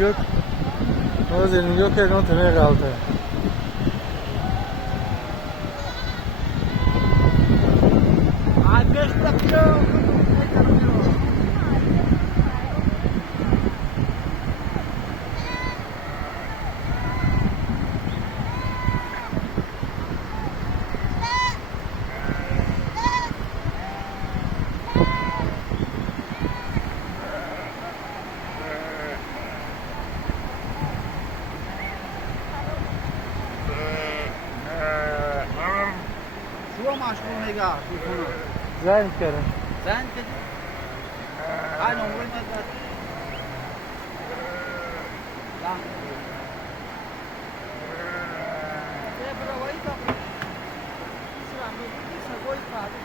yok. Özelliğin yok, her gün temel kaldı. شو مشغول نگاه میکنه زن کردم. زن که های نمره مدد زن برای تا شو هم میگی سگوی فردا